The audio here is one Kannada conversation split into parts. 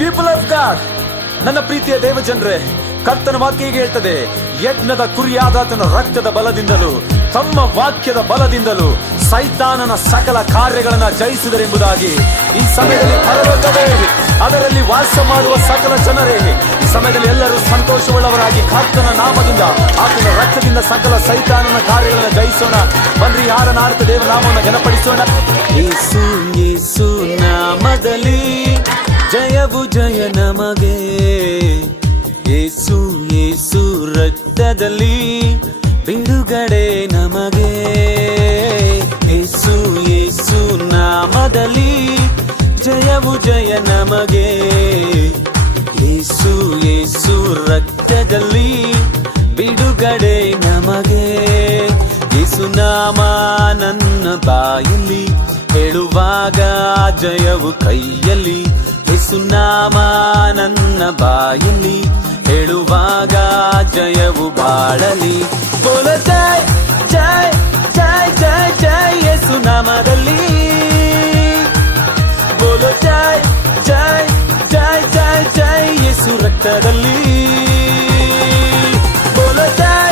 ಪೀಪಲ್ ಆಫ್ ಗಾಡ್, ನನ್ನ ಪ್ರೀತಿಯ ದೇವಜನರೇ, ಕರ್ತನ ವಾಕ್ಯ ಹೀಗೆ ಹೇಳ್ತದೆ, ಯಜ್ಞದ ಕುರಿಯಾದಾತನ ರಕ್ತದ ಬಲದಿಂದಲೂ ತಮ್ಮ ವಾಕ್ಯದ ಬಲದಿಂದಲೂ ಸೈತಾನನ ಸಕಲ ಕಾರ್ಯಗಳನ್ನ ಜಯಿಸಿದರೆಂಬುದಾಗಿ. ಈ ಸಮಯದಲ್ಲಿ ಪರಲೋಕವೇ, ಅದರಲ್ಲಿ ವಾಸ ಮಾಡುವ ಸಕಲ ಜನರೇ, ಈ ಸಮಯದಲ್ಲಿ ಎಲ್ಲರೂ ಸಂತೋಷವುಳ್ಳವರಾಗಿ ಕರ್ತನ ನಾಮದಿಂದ, ಆತನ ರಕ್ತದಿಂದ ಸಕಲ ಸೈತಾನನ ಕಾರ್ಯಗಳನ್ನು ಜಯಿಸೋಣ. ಬನ್ರಿ, ಹಾಡನ ಆಡ್ತ ದೇವ ನಾಮವನ್ನು ಘನಪಡಿಸೋಣ. ಯೇಸು ಯೇಸು ನಾಮದಲ್ಲಿ ಜಯವು ಜಯ ನಮಗೆ, ಯೇಸು ಯೇಸು ರಕ್ತದಲ್ಲಿ ಬಿಡುಗಡೆ ನಮಗೆ, ಯೇಸು ಯೇಸು ನಾಮದಲ್ಲಿ ಜಯವು ಜಯ ನಮಗೆ, ಯೇಸು ಯೇಸು ರಕ್ತದಲ್ಲಿ ಬಿಡುಗಡೆ ನಮಗೆ. ಯೇಸು ನಾಮ ನನ್ನ ಬಾಯಲ್ಲಿ ಹೇಳುವಾಗ ಜಯವು ಕೈಯಲ್ಲಿ, ಯೇಸು ನಾಮ ನನ್ನ ಬಾಯಲ್ಲಿ ಹೇಳುವಾಗ ಜಯವು ಬಾಳಲಿ. ಬೋಲ ಜೈ ಜೈ ಜೈ ಜೈ ಜೈ ಯೇಸು ನಾಮದಲ್ಲಿ, ಬೋಲ ಜೈ ಜೈ ಜೈ ಜೈ ಜೈ ಯೇಸು ರಕ್ತದಲ್ಲಿ, ಬೋಲ ಜೈ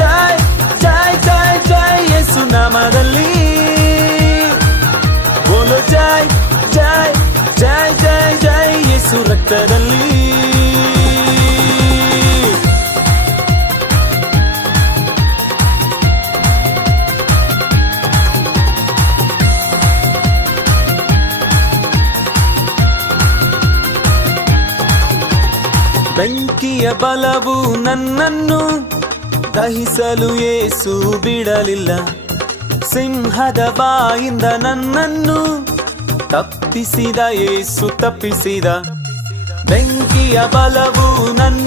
ಜೈ ಜೈ ಜೈ ಜೈ ಯೇಸು ನಾಮದಲ್ಲಿ, ಬೋಲ ಜೈ ಜೈ ಜೈ ಜೈ ಜೈ ಯೇಸು ರಕ್ತದಲ್ಲಿ. ಬೆಂಕಿಯ ಬಲವು ನನ್ನನ್ನು ದಹಿಸಲು ಯೇಸು ಬಿಡಲಿಲ್ಲ, ಸಿಂಹದ ಬಾಯಿಂದ ನನ್ನನ್ನು ತಪ್ಪಿಸಿದ ಯೇಸು ತಪ್ಪಿಸಿದ. ಬೆಂಕಿಯ ಬಲವು ನನ್ನ